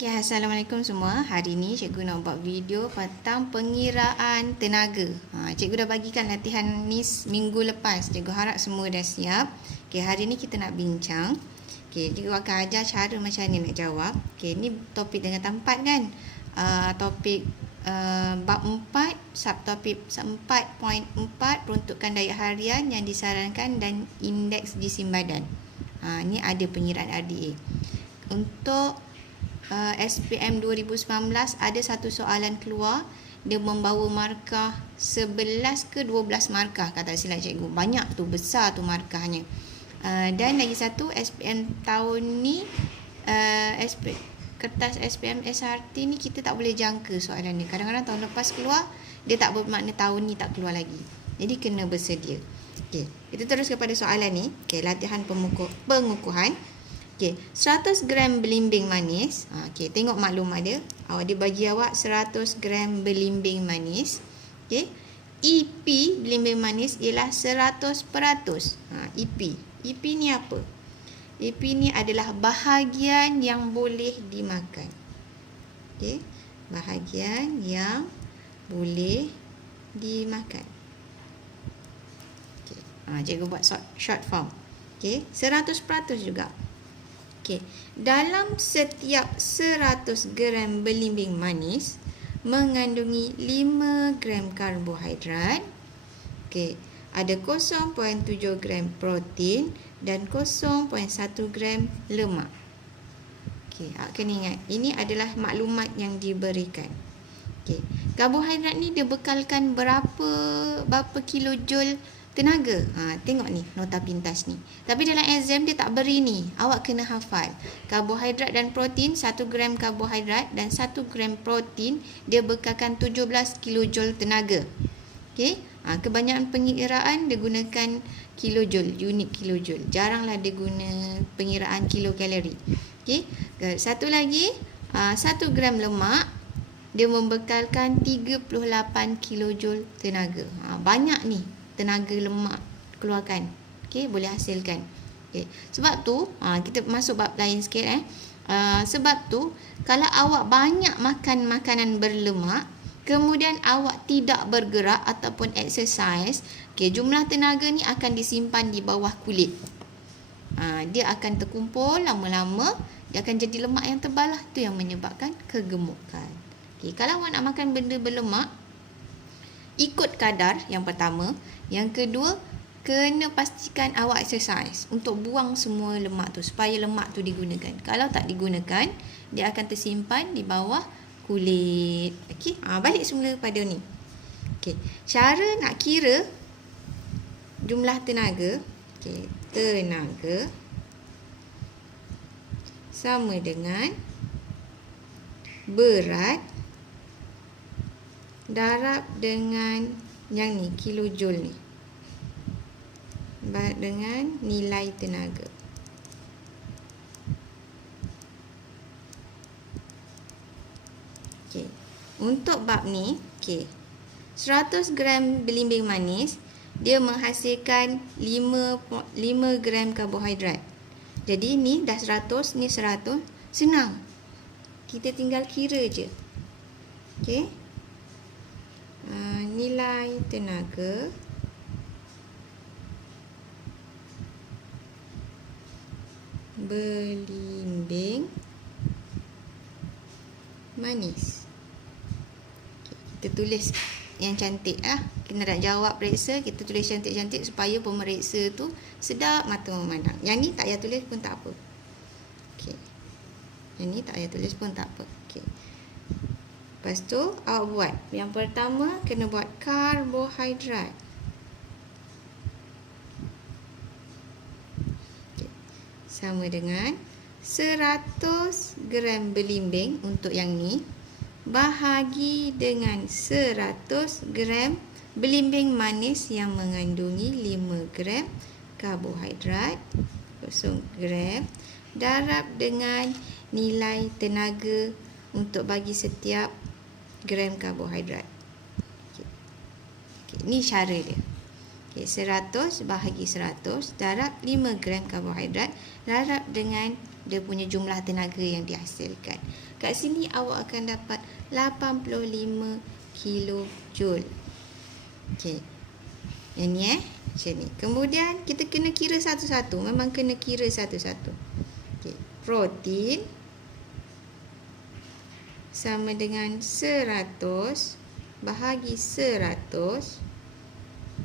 Okay, Assalamualaikum semua. Hari ni cikgu nak buat video tentang pengiraan tenaga. Cikgu dah bagikan latihan ni minggu lepas. Cikgu harap semua dah siap. Okay, hari ni kita nak bincang. Okay, cikgu akan ajar cara macam ni nak jawab. Okay, ni topik dengan tempat kan. Topik bab 4, subtopik 4.4, peruntukan daya harian yang disarankan dan indeks jisim badan. Ni ada pengiraan RDA. Untuk SPM 2019 ada satu soalan keluar, dia membawa markah 11 ke 12 markah kata silap cikgu. Banyak tu, besar tu markahnya. Dan lagi satu SPM tahun ni kertas SPM SRT ni kita tak boleh jangka soalan ni. Kadang-kadang tahun lepas keluar, dia tak bermakna tahun ni tak keluar lagi. Jadi kena bersedia. Okey, kita terus kepada soalan ni. Okey, latihan pengukuhan. Okey, 100 gram belimbing manis. Okey, tengok maklumat dia. Dia bagi awak 100 gram belimbing manis. Okey. EP belimbing manis ialah 100%. EP. EP ni apa? EP ni adalah bahagian yang boleh dimakan. Okey, bahagian yang boleh dimakan. Okey. Cikgu buat short form. Okey, 100% juga. Okay. Dalam setiap 100 gram belimbing manis mengandungi 5 gram karbohidrat. Okay. Ada 0.7 gram protein dan 0.1 gram lemak. Okay. Kena ingat, ini adalah maklumat yang diberikan. Okay. Karbohidrat ni dia bekalkan berapa kilojoule tenaga. Tengok ni nota pintas ni. Tapi dalam exam dia tak beri ni. Awak kena hafal. Karbohidrat dan protein, 1 gram karbohidrat dan 1 gram protein dia bekalkan 17 kilojoule tenaga. Okey. Kebanyakan pengiraan dia gunakan kilojoule, unit kilojoule. Jaranglah dia guna pengiraan kilokalori. Okey. Satu lagi, 1 gram lemak dia membekalkan 38 kilojoule tenaga. Banyak ni tenaga lemak keluarkan. Okey, boleh hasilkan. Okey. Sebab tu kita masuk bab lain sikit sebab tu kalau awak banyak makan makanan berlemak, kemudian awak tidak bergerak ataupun exercise, okey, jumlah tenaga ni akan disimpan di bawah kulit. Dia akan terkumpul lama-lama, dia akan jadi lemak yang tebal lah. Tu yang menyebabkan kegemukan. Okey, kalau awak nak makan benda berlemak, ikut kadar yang pertama. Yang kedua, kena pastikan awak exercise untuk buang semua lemak tu, supaya lemak tu digunakan. Kalau tak digunakan, dia akan tersimpan di bawah kulit. Okey, balik semula pada ni. Okey, cara nak kira jumlah tenaga. Okey, tenaga sama dengan berat darab dengan yang ni, kilojoule ni, dengan nilai tenaga. Okey. Untuk bab ni, okey. 100 gram belimbing manis dia menghasilkan 5 gram karbohidrat. Jadi ni dah 100, ni 100, senang. Kita tinggal kira je. Okey. Nilai tenaga belimbing manis. Okay, kita tulis yang cantik Kita nak jawab periksa, kita tulis cantik-cantik supaya pemeriksa tu sedap mata memandang. Yang ni tak payah tulis pun tak apa. Okey. Yang ni tak payah tulis pun tak apa. Okey. Lepas tu awak buat. Yang pertama kena buat karbohidrat. Okay. Sama dengan 100 gram belimbing untuk yang ni bahagi dengan 100 gram belimbing manis yang mengandungi 5 gram karbohidrat, 0 gram, darab dengan nilai tenaga untuk bagi setiap gram karbohidrat. Okay. Ni cara dia. Okay, 100 bahagi 100 darab 5 gram karbohidrat darab dengan dia punya jumlah tenaga yang dihasilkan. kat sini awak akan dapat 85 kilojoule. Okey. Yang ni macam ni. Kemudian kita kena kira satu-satu. Memang kena kira satu-satu. Okey. Protein sama dengan 100 bahagi 100.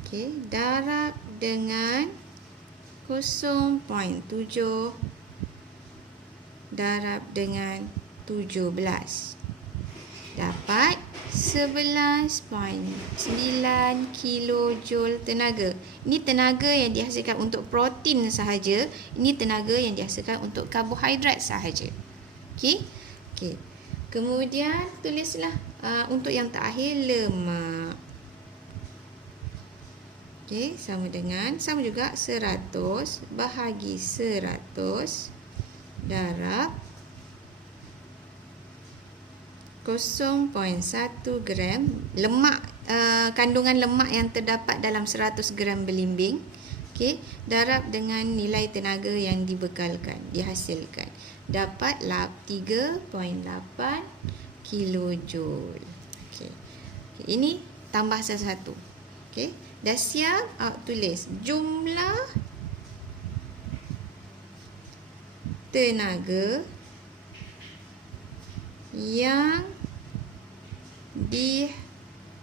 Okey. Darab dengan 0.7 darab dengan 17. Dapat 11.9 kilojoule tenaga. Ini tenaga yang dihasilkan untuk protein sahaja. Ini tenaga yang dihasilkan untuk karbohidrat sahaja. Okey. Okey. Kemudian tulislah untuk yang terakhir lemak. Okey, sama juga 100 bahagi 100 darab 0.1 gram lemak, kandungan lemak yang terdapat dalam 100 gram belimbing. Okey, darab dengan nilai tenaga yang dibekalkan, dihasilkan. Dapat 3.8 kilojoule. Okey. Okay, ini tambah satu-satu. Okey, dah siap? Awak tulis jumlah tenaga yang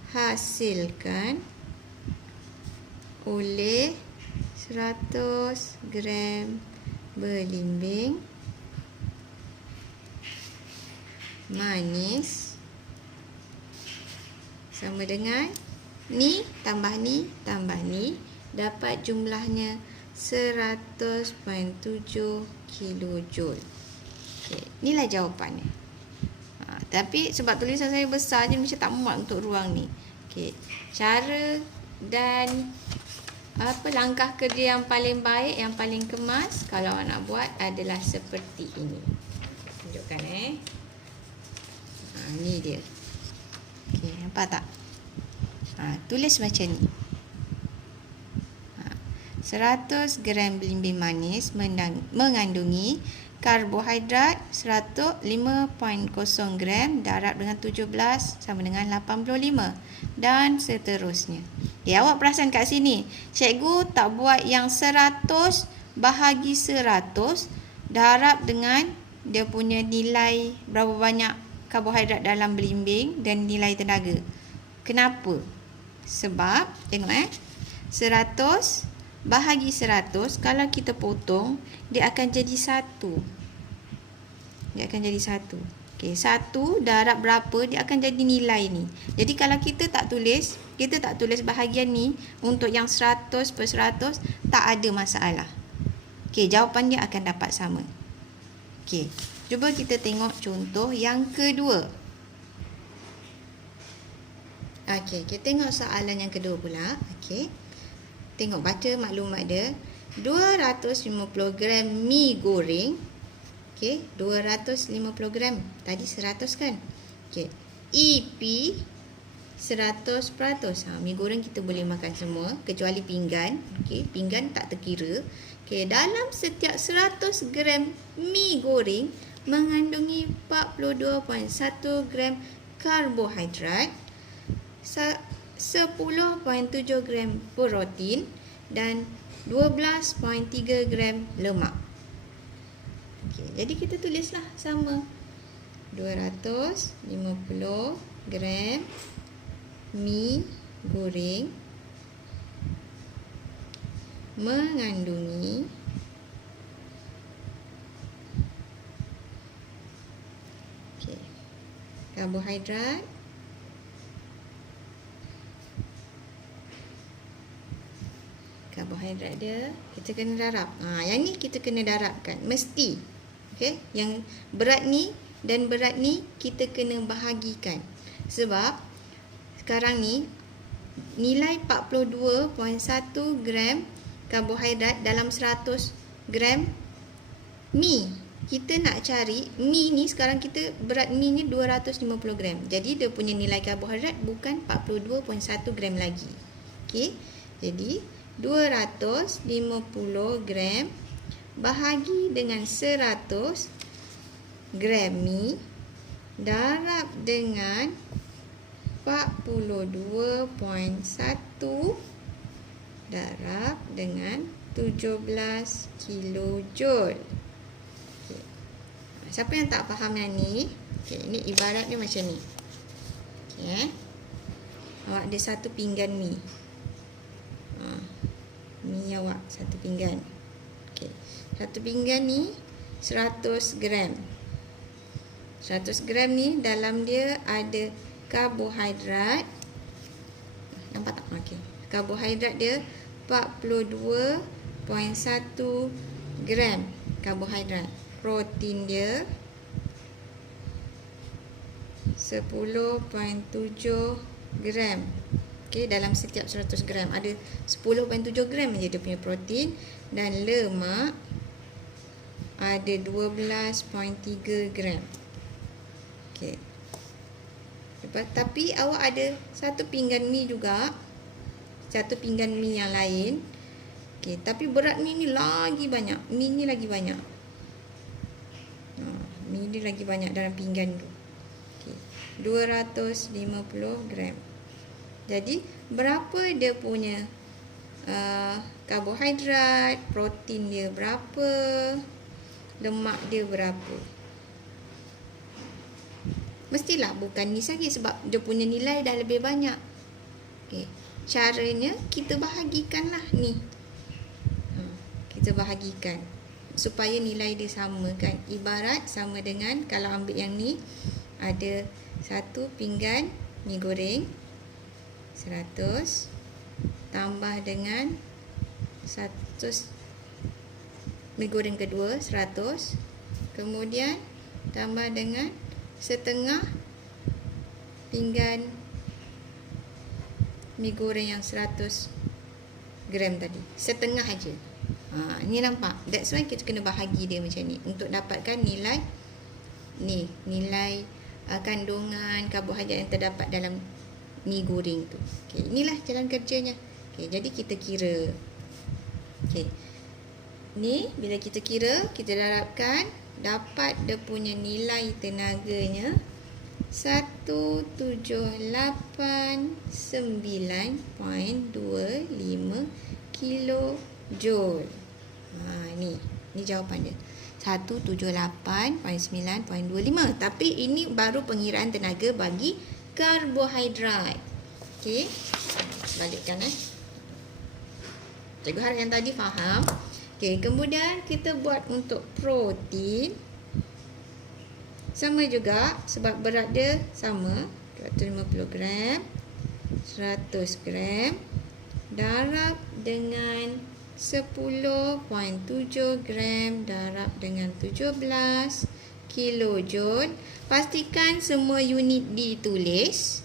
dihasilkan oleh 100 gram belimbing manis sama dengan ni tambah ni dapat jumlahnya 100.7 kilojoule. Okey, inilah jawapannya. Tapi sebab tulisan saya besar je macam tak muat untuk ruang ni. Okey, cara dan langkah kerja yang paling baik, yang paling kemas kalau awak nak buat adalah seperti ini. Tunjukkan ni dia. Okey, nampak tak? Tulis macam ni. 100 gram belimbing manis mengandungi karbohidrat 5.0 gram darab dengan 17 sama dengan 85 dan seterusnya. Okay, awak perasan kat sini, cikgu tak buat yang 100 bahagi 100 darab dengan dia punya nilai berapa banyak karbohidrat dalam belimbing dan nilai tenaga. Kenapa? Sebab tengok 100 bahagi 100, kalau kita potong, dia akan jadi 1. Dia akan jadi 1. Okey, 1 darab berapa, dia akan jadi nilai ni. Jadi kalau kita tak tulis bahagian ni untuk yang 100 per 100, tak ada masalah. Okey, jawapan dia akan dapat sama. Okey, cuba kita tengok contoh yang kedua. Okey, kita tengok soalan yang kedua pula. Okey. Tengok baca maklumat dia. 250 gram mi goreng. Okey, 250 gram. Tadi 100 kan? Okey. EP 100%. Mi goreng kita boleh makan semua kecuali pinggan. Okey, pinggan tak terkira. Okey, dalam setiap 100 gram mi goreng mengandungi 42.1 gram karbohidrat, 10.7 gram protein dan 12.3 gram lemak. Okey, jadi kita tulislah sama. 250 gram mi goreng mengandungi karbohidrat, dia kita kena darab. Yang ni kita kena darabkan mesti. Okey, yang berat ni dan berat ni kita kena bahagikan. Sebab sekarang ni nilai 42.1 gram karbohidrat dalam 100 gram mi. Kita nak cari mi ni, sekarang kita berat mi ni 250 gram. Jadi dia punya nilai karbohidrat bukan 42.1 gram lagi. Okey. Jadi 250 gram bahagi dengan 100 gram mi darab dengan 42.1 darab dengan 17 kilojoule. Okay. Siapa yang tak faham yang ni? Okay, ini ibarat dia macam ni. Okay. Awak ada satu pinggan mi. Mi awak satu pinggan. Okay. Satu pinggan ni 100 gram. 100 gram ni dalam dia ada karbohidrat. Nampak tak? Okay. Karbohidrat dia 42.1 gram karbohidrat. Protein dia 10.7 gram. Okay, dalam setiap 100 gram ada 10.7 gram je dia punya protein, dan lemak ada 12.3 gram. Okay. Tapi awak ada satu pinggan mi juga, satu pinggan mi yang lain. Okay, tapi berat mi ni lagi banyak. Mi ni lagi banyak. Mi ni lagi banyak dalam pinggan tu. Okay, 250 gram. Jadi berapa dia punya karbohidrat, protein dia berapa, lemak dia berapa? Mestilah bukan ni saja sebab dia punya nilai dah lebih banyak. Okay. Caranya kita bahagikanlah ni. Kita bahagikan supaya nilai dia sama kan. Ibarat sama dengan kalau ambil yang ni, ada satu pinggan mi goreng 100 tambah dengan 100 mi goreng kedua 100, kemudian tambah dengan setengah pinggan mi goreng yang 100 gram tadi. Setengah aja. Ni nampak. That's why kita kena bahagi dia macam ni untuk dapatkan nilai ni, nilai kandungan karbohidrat yang terdapat dalam mi goreng tu. Okay, inilah jalan kerjanya. Okay, jadi kita kira. Okay. Ni bila kita kira, kita darabkan, dapat dia punya nilai tenaganya 178.9.25 kilojoule. Ni jawapan dia. 178.9.25. Tapi ini baru pengiraan tenaga bagi karbohidrat. Okey. Balikkan Cikgu harap yang tadi faham. Okey, kemudian kita buat untuk protein. Sama juga sebab berat dia sama, 250 gram, 100 gram darab dengan 10.7 gram darab dengan 17 kilojoule. Pastikan semua unit ditulis.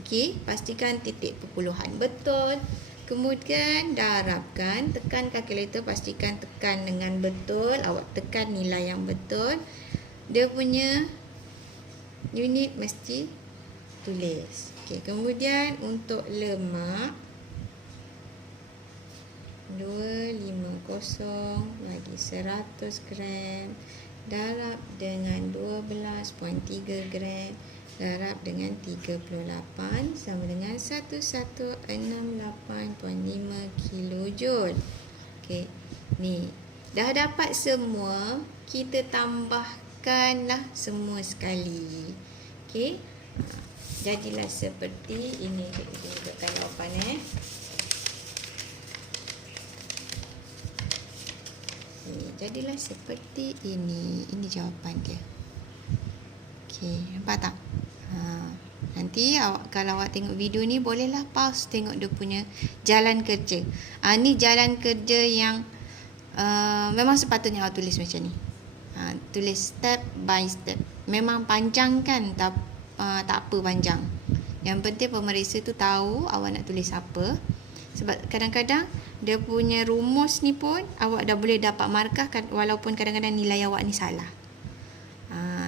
Okey, pastikan titik perpuluhan betul. Kemudian darabkan, tekan kalkulator, pastikan tekan dengan betul, awak tekan nilai yang betul. Dia punya unit mesti tulis. Okey, kemudian untuk lemak 250 bagi 100 gram darab dengan 12.3 gram darab dengan 38 sama dengan 1168.5 kilojoule. Okey, ni dah dapat semua, kita tambahkanlah semua sekali. Okey, jadilah seperti ini. Kita buatkan jawapan jadilah seperti ini. Ini jawapan dia. Okey, nampak tak? Nanti kalau awak tengok video ni, bolehlah pause tengok dia punya jalan kerja. Ni jalan kerja yang memang sepatutnya awak tulis macam ni. Tulis step by step. Memang panjang kan, tak apa panjang. Yang penting pemeriksa tu tahu awak nak tulis apa. Sebab kadang-kadang dia punya rumus ni pun awak dah boleh dapat markah kan, walaupun kadang-kadang nilai awak ni salah.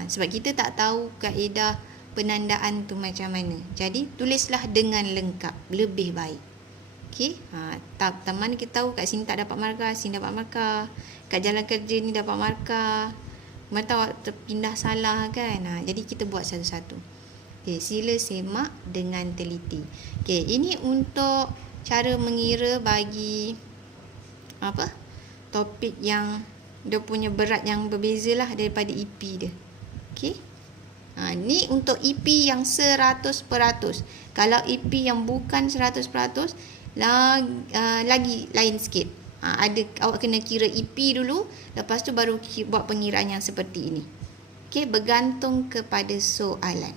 Sebab kita tak tahu kaedah penandaan tu macam mana. Jadi tulislah dengan lengkap, lebih baik. Okey, teman kita tahu kat sini tak dapat markah, sini dapat markah, kat jalan kerja ni dapat markah. Mana tahu terpindah salah kan. Jadi kita buat satu-satu. Okay, sila semak dengan teliti. Okay, ini untuk cara mengira bagi apa? Topik yang dia punya berat yang berbeza lah daripada EP dia. Okay. Ni untuk EP yang 100%. Kalau EP yang bukan 100%, lagi lain sikit. Awak kena kira EP dulu, lepas tu baru buat pengiraan yang seperti ini. Okay, bergantung kepada soalan.